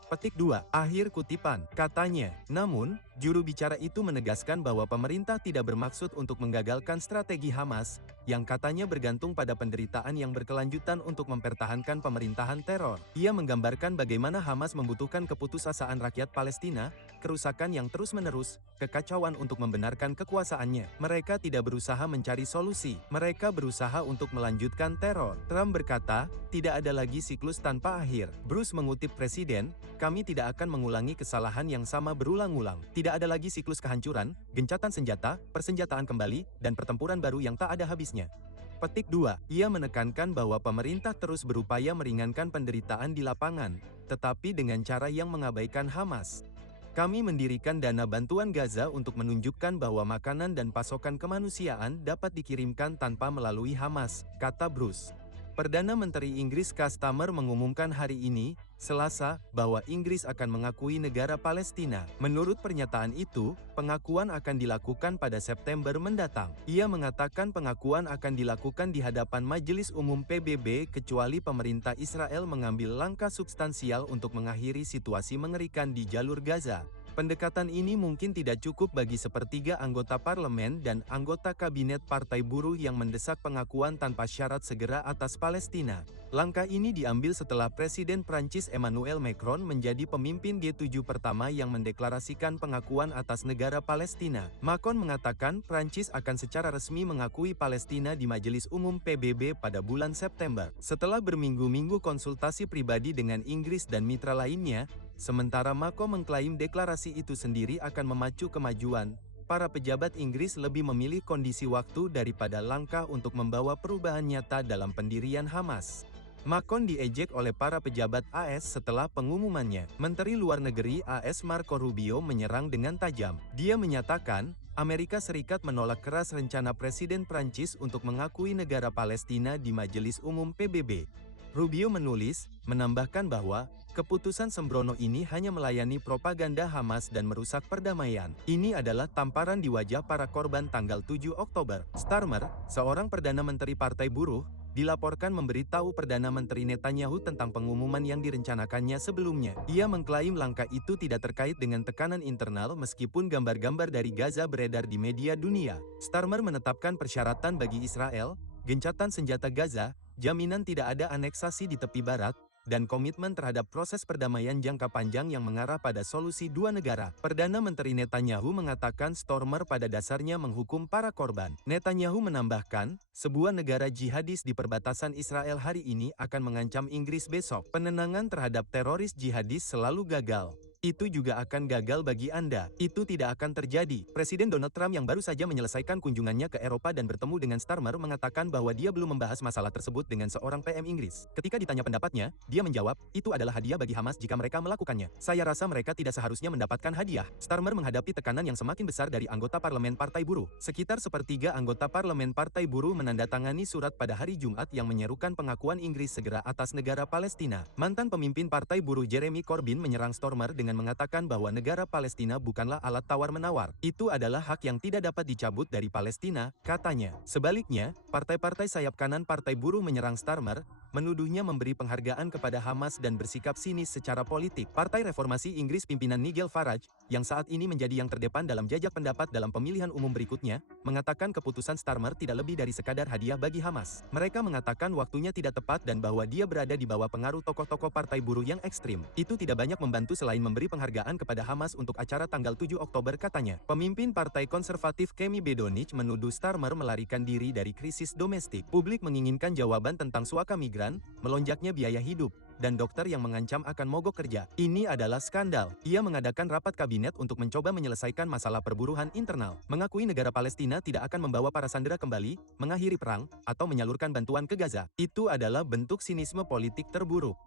Petik 2, akhir kutipan, katanya. Namun, juru bicara itu menegaskan bahwa pemerintah tidak bermaksud untuk menggagalkan strategi Hamas, yang katanya bergantung pada penderitaan yang berkelanjutan untuk mempertahankan pemerintahan teror. Ia menggambarkan bagaimana Hamas membutuhkan keputusasaan rakyat Palestina, kerusakan yang terus-menerus, kekacauan untuk membenarkan kekuasaannya. Mereka tidak berusaha mencari solusi, mereka berusaha untuk melanjutkan teror. Trump berkata, tidak ada lagi siklus tanpa akhir. Bruce mengutip Presiden, kami tidak akan mengulangi kesalahan yang sama berulang-ulang. Tidak ada lagi siklus kehancuran, gencatan senjata, persenjataan kembali, dan pertempuran baru yang tak ada habisnya. Petik 2, ia menekankan bahwa pemerintah terus berupaya meringankan penderitaan di lapangan, tetapi dengan cara yang mengabaikan Hamas. Kami mendirikan dana bantuan Gaza untuk menunjukkan bahwa makanan dan pasokan kemanusiaan dapat dikirimkan tanpa melalui Hamas, kata Bruce. Perdana Menteri Inggris Keir Starmer mengumumkan hari ini, Selasa, bahwa Inggris akan mengakui negara Palestina. Menurut pernyataan itu, pengakuan akan dilakukan pada September mendatang. Ia mengatakan pengakuan akan dilakukan di hadapan Majelis Umum PBB kecuali pemerintah Israel mengambil langkah substansial untuk mengakhiri situasi mengerikan di jalur Gaza. Pendekatan ini mungkin tidak cukup bagi sepertiga anggota parlemen dan anggota kabinet Partai Buruh yang mendesak pengakuan tanpa syarat segera atas Palestina. Langkah ini diambil setelah Presiden Prancis Emmanuel Macron menjadi pemimpin G7 pertama yang mendeklarasikan pengakuan atas negara Palestina. Macron mengatakan Prancis akan secara resmi mengakui Palestina di Majelis Umum PBB pada bulan September. Setelah berminggu-minggu konsultasi pribadi dengan Inggris dan mitra lainnya, sementara Macron mengklaim deklarasi itu sendiri akan memacu kemajuan, para pejabat Inggris lebih memilih kondisi waktu daripada langkah untuk membawa perubahan nyata dalam pendirian Hamas. Macron diejek oleh para pejabat AS setelah pengumumannya. Menteri Luar Negeri AS Marco Rubio menyerang dengan tajam. Dia menyatakan, Amerika Serikat menolak keras rencana Presiden Prancis untuk mengakui negara Palestina di Majelis Umum PBB. Rubio menambahkan bahwa, keputusan sembrono ini hanya melayani propaganda Hamas dan merusak perdamaian. Ini adalah tamparan di wajah para korban tanggal 7 Oktober. Starmer, seorang Perdana Menteri Partai Buruh, dilaporkan memberitahu Perdana Menteri Netanyahu tentang pengumuman yang direncanakannya sebelumnya. Ia mengklaim langkah itu tidak terkait dengan tekanan internal meskipun gambar-gambar dari Gaza beredar di media dunia. Starmer menetapkan persyaratan bagi Israel, gencatan senjata Gaza, jaminan tidak ada aneksasi di tepi barat, dan komitmen terhadap proses perdamaian jangka panjang yang mengarah pada solusi dua negara. Perdana Menteri Netanyahu mengatakan Starmer pada dasarnya menghukum para korban. Netanyahu menambahkan, sebuah negara jihadis di perbatasan Israel hari ini akan mengancam Inggris besok. Penenangan terhadap teroris jihadis selalu gagal. Itu juga akan gagal bagi Anda. Itu tidak akan terjadi. Presiden Donald Trump yang baru saja menyelesaikan kunjungannya ke Eropa dan bertemu dengan Starmer mengatakan bahwa dia belum membahas masalah tersebut dengan seorang PM Inggris. Ketika ditanya pendapatnya, dia menjawab, itu adalah hadiah bagi Hamas jika mereka melakukannya. Saya rasa mereka tidak seharusnya mendapatkan hadiah. Starmer menghadapi tekanan yang semakin besar dari anggota parlemen Partai Buruh. Sekitar sepertiga anggota parlemen Partai Buruh menandatangani surat pada hari Jumat yang menyerukan pengakuan Inggris segera atas negara Palestina. Mantan pemimpin Partai Buruh Jeremy Corbyn menyerang Starmer dengan mengatakan bahwa negara Palestina bukanlah alat tawar-menawar. Itu adalah hak yang tidak dapat dicabut dari Palestina, katanya. Sebaliknya, partai-partai sayap kanan Partai Buruh menyerang Starmer, menuduhnya memberi penghargaan kepada Hamas dan bersikap sinis secara politik. Partai Reformasi Inggris pimpinan Nigel Farage, yang saat ini menjadi yang terdepan dalam jajak pendapat dalam pemilihan umum berikutnya, mengatakan keputusan Starmer tidak lebih dari sekadar hadiah bagi Hamas. Mereka mengatakan waktunya tidak tepat dan bahwa dia berada di bawah pengaruh tokoh-tokoh Partai Buruh yang ekstrim. Itu tidak banyak membantu selain memberi penghargaan kepada Hamas untuk acara tanggal 7 Oktober katanya. Pemimpin Partai Konservatif Kemi Bedonich menuduh Starmer melarikan diri dari krisis domestik. Publik menginginkan jawaban tentang suaka migran, melonjaknya biaya hidup, dan dokter yang mengancam akan mogok kerja. Ini adalah skandal. Ia mengadakan rapat kabinet untuk mencoba menyelesaikan masalah perburuhan internal. Mengakui negara Palestina tidak akan membawa para sandera kembali, mengakhiri perang, atau menyalurkan bantuan ke Gaza. Itu adalah bentuk sinisme politik terburuk.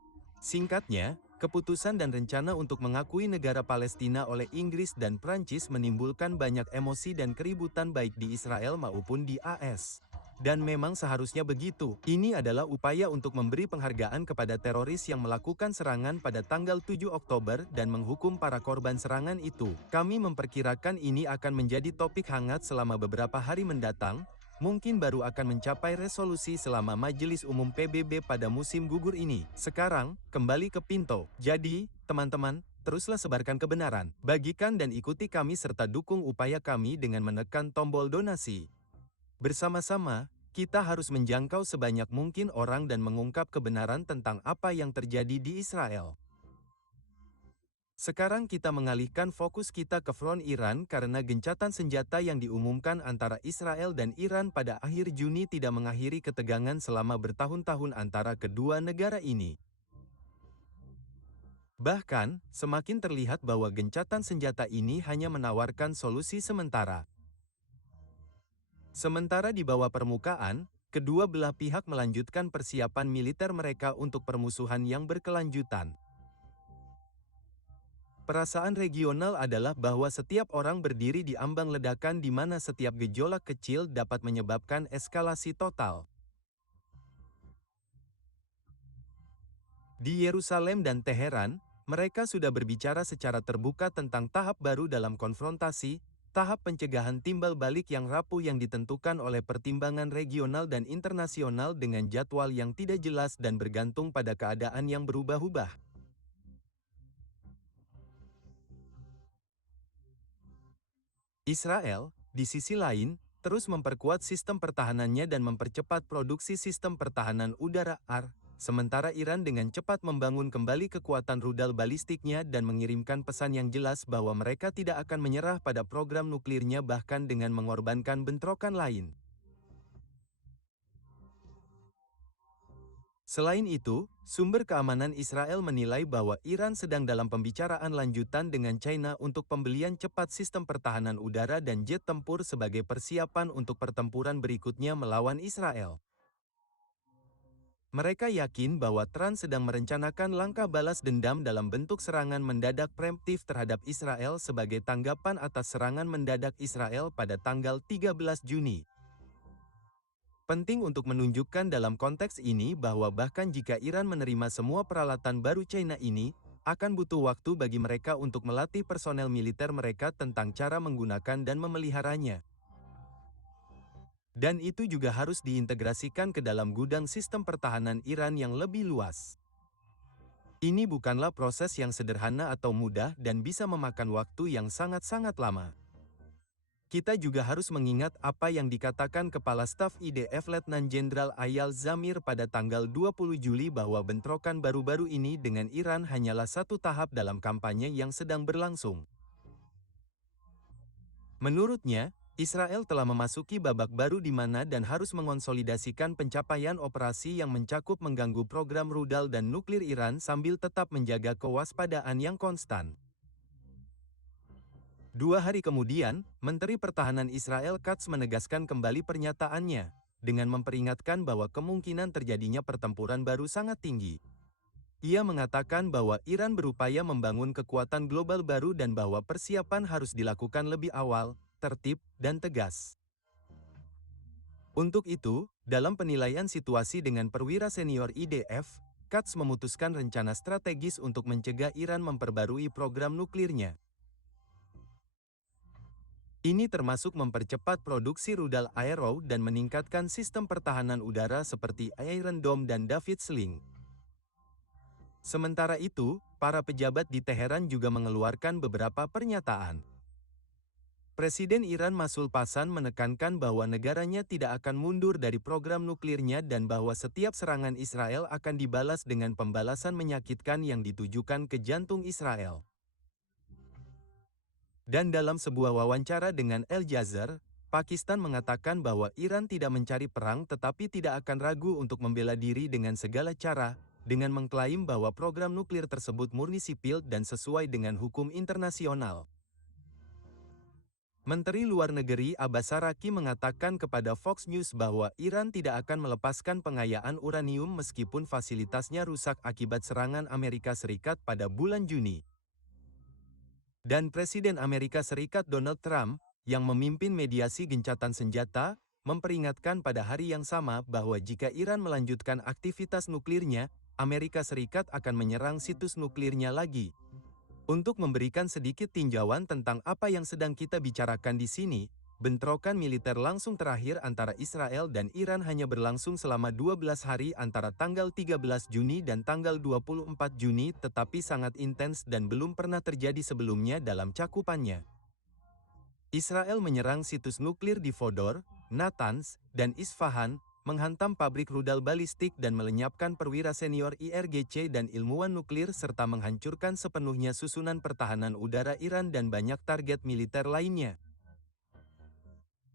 Singkatnya, keputusan dan rencana untuk mengakui negara Palestina oleh Inggris dan Prancis menimbulkan banyak emosi dan keributan baik di Israel maupun di AS. Dan memang seharusnya begitu. Ini adalah upaya untuk memberi penghargaan kepada teroris yang melakukan serangan pada tanggal 7 Oktober dan menghukum para korban serangan itu. Kami memperkirakan ini akan menjadi topik hangat selama beberapa hari mendatang, mungkin baru akan mencapai resolusi selama Majelis Umum PBB pada musim gugur ini. Sekarang, kembali ke Pinto. Jadi, teman-teman, teruslah sebarkan kebenaran. Bagikan dan ikuti kami serta dukung upaya kami dengan menekan tombol donasi. Bersama-sama, kita harus menjangkau sebanyak mungkin orang dan mengungkap kebenaran tentang apa yang terjadi di Israel. Sekarang kita mengalihkan fokus kita ke front Iran karena gencatan senjata yang diumumkan antara Israel dan Iran pada akhir Juni tidak mengakhiri ketegangan selama bertahun-tahun antara kedua negara ini. Bahkan, semakin terlihat bahwa gencatan senjata ini hanya menawarkan solusi sementara. Sementara di bawah permukaan, kedua belah pihak melanjutkan persiapan militer mereka untuk permusuhan yang berkelanjutan. Perasaan regional adalah bahwa setiap orang berdiri di ambang ledakan di mana setiap gejolak kecil dapat menyebabkan eskalasi total. Di Yerusalem dan Teheran, mereka sudah berbicara secara terbuka tentang tahap baru dalam konfrontasi, tahap pencegahan timbal balik yang rapuh yang ditentukan oleh pertimbangan regional dan internasional dengan jadwal yang tidak jelas dan bergantung pada keadaan yang berubah-ubah. Israel, di sisi lain, terus memperkuat sistem pertahanannya dan mempercepat produksi sistem pertahanan udara AR, sementara Iran dengan cepat membangun kembali kekuatan rudal balistiknya dan mengirimkan pesan yang jelas bahwa mereka tidak akan menyerah pada program nuklirnya bahkan dengan mengorbankan bentrokan lain. Selain itu, sumber keamanan Israel menilai bahwa Iran sedang dalam pembicaraan lanjutan dengan China untuk pembelian cepat sistem pertahanan udara dan jet tempur sebagai persiapan untuk pertempuran berikutnya melawan Israel. Mereka yakin bahwa Trump sedang merencanakan langkah balas dendam dalam bentuk serangan mendadak preemptif terhadap Israel sebagai tanggapan atas serangan mendadak Israel pada tanggal 13 Juni. Penting untuk menunjukkan dalam konteks ini bahwa bahkan jika Iran menerima semua peralatan baru China ini, akan butuh waktu bagi mereka untuk melatih personel militer mereka tentang cara menggunakan dan memeliharanya. Dan itu juga harus diintegrasikan ke dalam gudang sistem pertahanan Iran yang lebih luas. Ini bukanlah proses yang sederhana atau mudah dan bisa memakan waktu yang sangat-sangat lama. Kita juga harus mengingat apa yang dikatakan Kepala Staf IDF Letnan Jenderal Ayal Zamir pada tanggal 20 Juli bahwa bentrokan baru-baru ini dengan Iran hanyalah satu tahap dalam kampanye yang sedang berlangsung. Menurutnya, Israel telah memasuki babak baru di mana dan harus mengonsolidasikan pencapaian operasi yang mencakup mengganggu program rudal dan nuklir Iran sambil tetap menjaga kewaspadaan yang konstan. 2 hari kemudian, Menteri Pertahanan Israel Katz menegaskan kembali pernyataannya, dengan memperingatkan bahwa kemungkinan terjadinya pertempuran baru sangat tinggi. Ia mengatakan bahwa Iran berupaya membangun kekuatan global baru dan bahwa persiapan harus dilakukan lebih awal, tertib, dan tegas. Untuk itu, dalam penilaian situasi dengan perwira senior IDF, Katz memutuskan rencana strategis untuk mencegah Iran memperbarui program nuklirnya. Ini termasuk mempercepat produksi rudal Arrow dan meningkatkan sistem pertahanan udara seperti Iron Dome dan David Sling. Sementara itu, para pejabat di Teheran juga mengeluarkan beberapa pernyataan. Presiden Iran Masoud Pashan menekankan bahwa negaranya tidak akan mundur dari program nuklirnya dan bahwa setiap serangan Israel akan dibalas dengan pembalasan menyakitkan yang ditujukan ke jantung Israel. Dan dalam sebuah wawancara dengan Al Jazeera, Pakistan mengatakan bahwa Iran tidak mencari perang tetapi tidak akan ragu untuk membela diri dengan segala cara, dengan mengklaim bahwa program nuklir tersebut murni sipil dan sesuai dengan hukum internasional. Menteri Luar Negeri Abbas Araqchi mengatakan kepada Fox News bahwa Iran tidak akan melepaskan pengayaan uranium meskipun fasilitasnya rusak akibat serangan Amerika Serikat pada bulan Juni. Dan Presiden Amerika Serikat Donald Trump, yang memimpin mediasi gencatan senjata, memperingatkan pada hari yang sama bahwa jika Iran melanjutkan aktivitas nuklirnya, Amerika Serikat akan menyerang situs nuklirnya lagi. Untuk memberikan sedikit tinjauan tentang apa yang sedang kita bicarakan di sini, bentrokan militer langsung terakhir antara Israel dan Iran hanya berlangsung selama 12 hari antara tanggal 13 Juni dan tanggal 24 Juni tetapi sangat intens dan belum pernah terjadi sebelumnya dalam cakupannya. Israel menyerang situs nuklir di Fodor, Natanz, dan Isfahan, menghantam pabrik rudal balistik dan melenyapkan perwira senior IRGC dan ilmuwan nuklir serta menghancurkan sepenuhnya susunan pertahanan udara Iran dan banyak target militer lainnya.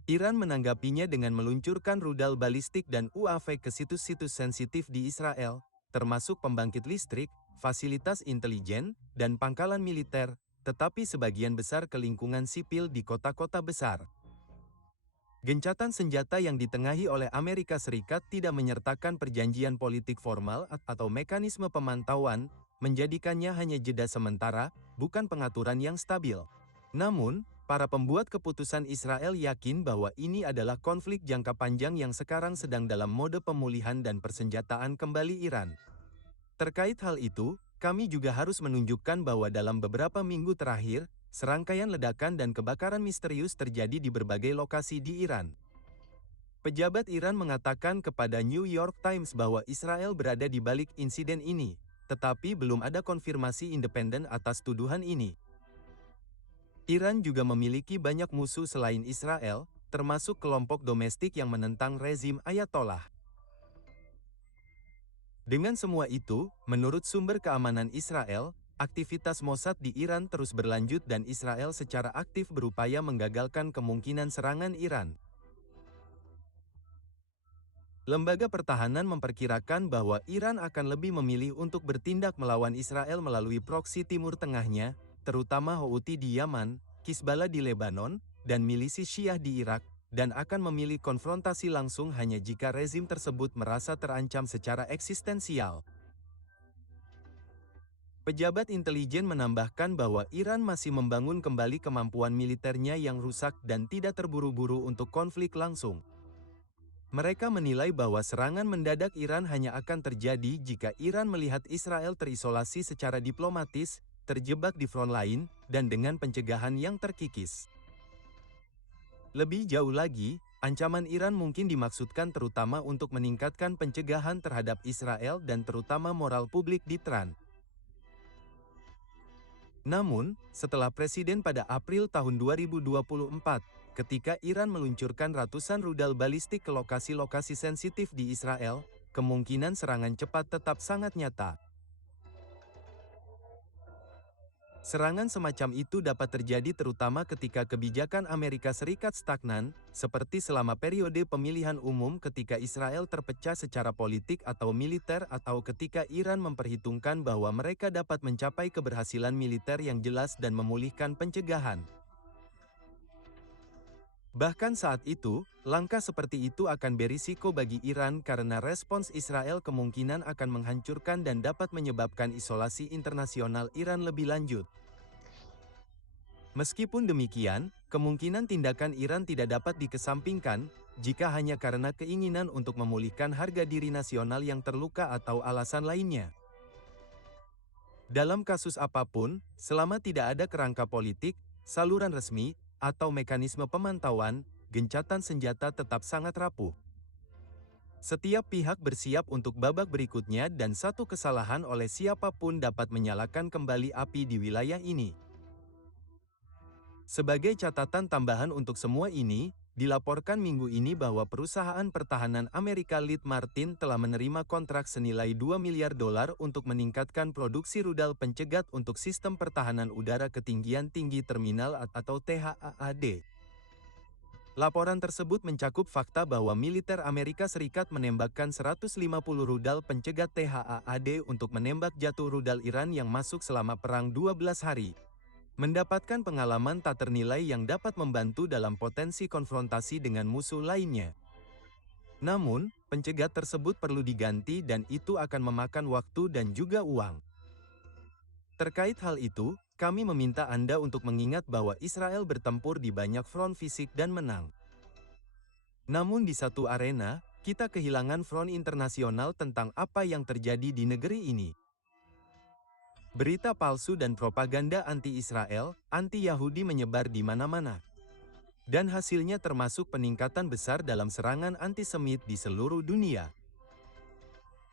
Iran menanggapinya dengan meluncurkan rudal balistik dan UAV ke situs-situs sensitif di Israel, termasuk pembangkit listrik, fasilitas intelijen, dan pangkalan militer, tetapi sebagian besar ke lingkungan sipil di kota-kota besar. Gencatan senjata yang ditengahi oleh Amerika Serikat tidak menyertakan perjanjian politik formal atau mekanisme pemantauan, menjadikannya hanya jeda sementara, bukan pengaturan yang stabil. Namun, para pembuat keputusan Israel yakin bahwa ini adalah konflik jangka panjang yang sekarang sedang dalam mode pemulihan dan persenjataan kembali Iran. Terkait hal itu, kami juga harus menunjukkan bahwa dalam beberapa minggu terakhir, serangkaian ledakan dan kebakaran misterius terjadi di berbagai lokasi di Iran. Pejabat Iran mengatakan kepada New York Times bahwa Israel berada di balik insiden ini, tetapi belum ada konfirmasi independen atas tuduhan ini. Iran juga memiliki banyak musuh selain Israel, termasuk kelompok domestik yang menentang rezim Ayatollah. Dengan semua itu, menurut sumber keamanan Israel, aktivitas Mossad di Iran terus berlanjut dan Israel secara aktif berupaya menggagalkan kemungkinan serangan Iran. Lembaga pertahanan memperkirakan bahwa Iran akan lebih memilih untuk bertindak melawan Israel melalui proksi Timur Tengahnya, terutama Houthi di Yaman, Hizballah di Lebanon, dan milisi Syiah di Irak, dan akan memilih konfrontasi langsung hanya jika rezim tersebut merasa terancam secara eksistensial. Pejabat intelijen menambahkan bahwa Iran masih membangun kembali kemampuan militernya yang rusak dan tidak terburu-buru untuk konflik langsung. Mereka menilai bahwa serangan mendadak Iran hanya akan terjadi jika Iran melihat Israel terisolasi secara diplomatis, terjebak di front lain, dan dengan pencegahan yang terkikis. Lebih jauh lagi, ancaman Iran mungkin dimaksudkan terutama untuk meningkatkan pencegahan terhadap Israel dan terutama moral publik di Tehran. Namun, setelah Presiden pada April tahun 2024, ketika Iran meluncurkan ratusan rudal balistik ke lokasi-lokasi sensitif di Israel, kemungkinan serangan cepat tetap sangat nyata. Serangan semacam itu dapat terjadi terutama ketika kebijakan Amerika Serikat stagnan, seperti selama periode pemilihan umum ketika Israel terpecah secara politik atau militer atau ketika Iran memperhitungkan bahwa mereka dapat mencapai keberhasilan militer yang jelas dan memulihkan pencegahan. Bahkan saat itu, langkah seperti itu akan berisiko bagi Iran karena respons Israel kemungkinan akan menghancurkan dan dapat menyebabkan isolasi internasional Iran lebih lanjut. Meskipun demikian, kemungkinan tindakan Iran tidak dapat dikesampingkan, jika hanya karena keinginan untuk memulihkan harga diri nasional yang terluka atau alasan lainnya. Dalam kasus apapun, selama tidak ada kerangka politik, saluran resmi, atau mekanisme pemantauan, gencatan senjata tetap sangat rapuh. Setiap pihak bersiap untuk babak berikutnya dan satu kesalahan oleh siapapun dapat menyalakan kembali api di wilayah ini. Sebagai catatan tambahan untuk semua ini, dilaporkan minggu ini bahwa perusahaan pertahanan Amerika Lockheed Martin telah menerima kontrak senilai $2 miliar untuk meningkatkan produksi rudal pencegat untuk sistem pertahanan udara ketinggian tinggi terminal atau THAAD. Laporan tersebut mencakup fakta bahwa militer Amerika Serikat menembakkan 150 rudal pencegat THAAD untuk menembak jatuh rudal Iran yang masuk selama perang 12 hari. Mendapatkan pengalaman tak ternilai yang dapat membantu dalam potensi konfrontasi dengan musuh lainnya. Namun, pencegat tersebut perlu diganti dan itu akan memakan waktu dan juga uang. Terkait hal itu, kami meminta Anda untuk mengingat bahwa Israel bertempur di banyak front fisik dan menang. Namun di satu arena, kita kehilangan front internasional tentang apa yang terjadi di negeri ini. Berita palsu dan propaganda anti-Israel, anti-Yahudi menyebar di mana-mana. Dan hasilnya termasuk peningkatan besar dalam serangan antisemit di seluruh dunia.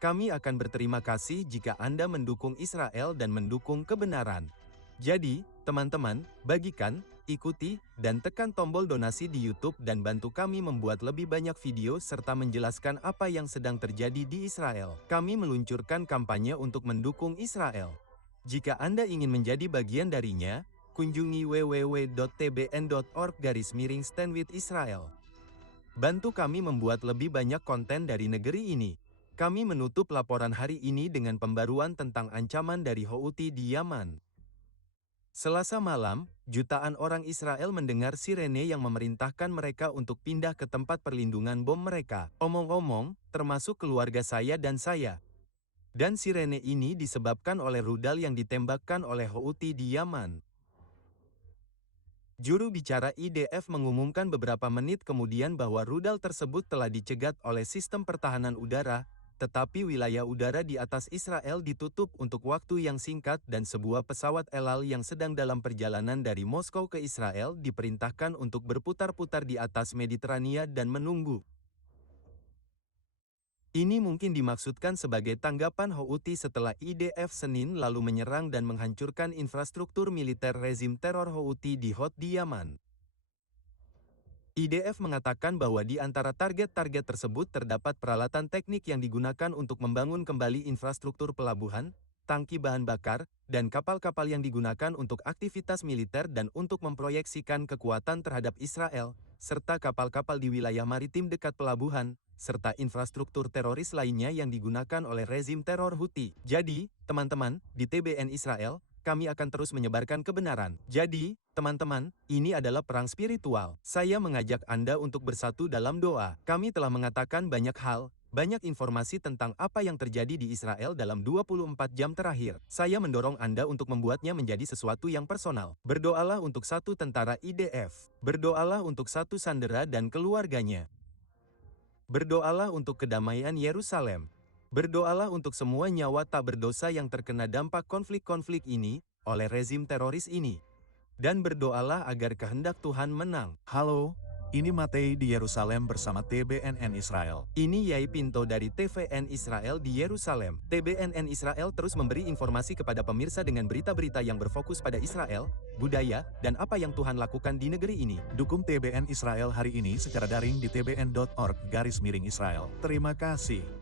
Kami akan berterima kasih jika Anda mendukung Israel dan mendukung kebenaran. Jadi, teman-teman, bagikan, ikuti, dan tekan tombol donasi di YouTube dan bantu kami membuat lebih banyak video serta menjelaskan apa yang sedang terjadi di Israel. Kami meluncurkan kampanye untuk mendukung Israel. Jika Anda ingin menjadi bagian darinya, kunjungi www.tbn.org/Stand with Israel. Bantu kami membuat lebih banyak konten dari negeri ini. Kami menutup laporan hari ini dengan pembaruan tentang ancaman dari Houthi di Yaman. Selasa malam, jutaan orang Israel mendengar sirene yang memerintahkan mereka untuk pindah ke tempat perlindungan bom mereka. Omong-omong, termasuk keluarga saya dan saya. Dan sirene ini disebabkan oleh rudal yang ditembakkan oleh Houthi di Yaman. Juru bicara IDF mengumumkan beberapa menit kemudian bahwa rudal tersebut telah dicegat oleh sistem pertahanan udara, tetapi wilayah udara di atas Israel ditutup untuk waktu yang singkat dan sebuah pesawat El Al yang sedang dalam perjalanan dari Moskow ke Israel diperintahkan untuk berputar-putar di atas Mediterania dan menunggu. Ini mungkin dimaksudkan sebagai tanggapan Houthi setelah IDF Senin lalu menyerang dan menghancurkan infrastruktur militer rezim teror Houthi di Hod di Yaman. IDF mengatakan bahwa di antara target-target tersebut terdapat peralatan teknik yang digunakan untuk membangun kembali infrastruktur pelabuhan, tangki bahan bakar, dan kapal-kapal yang digunakan untuk aktivitas militer dan untuk memproyeksikan kekuatan terhadap Israel, serta kapal-kapal di wilayah maritim dekat pelabuhan, serta infrastruktur teroris lainnya yang digunakan oleh rezim teror Houthi. Jadi, teman-teman, di TBN Israel, kami akan terus menyebarkan kebenaran. Jadi, teman-teman, ini adalah perang spiritual. Saya mengajak Anda untuk bersatu dalam doa. Kami telah mengatakan banyak hal, banyak informasi tentang apa yang terjadi di Israel dalam 24 jam terakhir. Saya mendorong Anda untuk membuatnya menjadi sesuatu yang personal. Berdoalah untuk satu tentara IDF. Berdoalah untuk satu sandera dan keluarganya. Berdoalah untuk kedamaian Yerusalem. Berdoalah untuk semua nyawa tak berdosa yang terkena dampak konflik-konflik ini, oleh rezim teroris ini. Dan berdoalah agar kehendak Tuhan menang. Halo, ini Matei di Yerusalem bersama TBNN Israel. Ini Yai Pinto dari TVN Israel di Yerusalem. TBNN Israel terus memberi informasi kepada pemirsa dengan berita-berita yang berfokus pada Israel, budaya, dan apa yang Tuhan lakukan di negeri ini. Dukung TBN Israel hari ini secara daring di tbn.org/Israel. Terima kasih.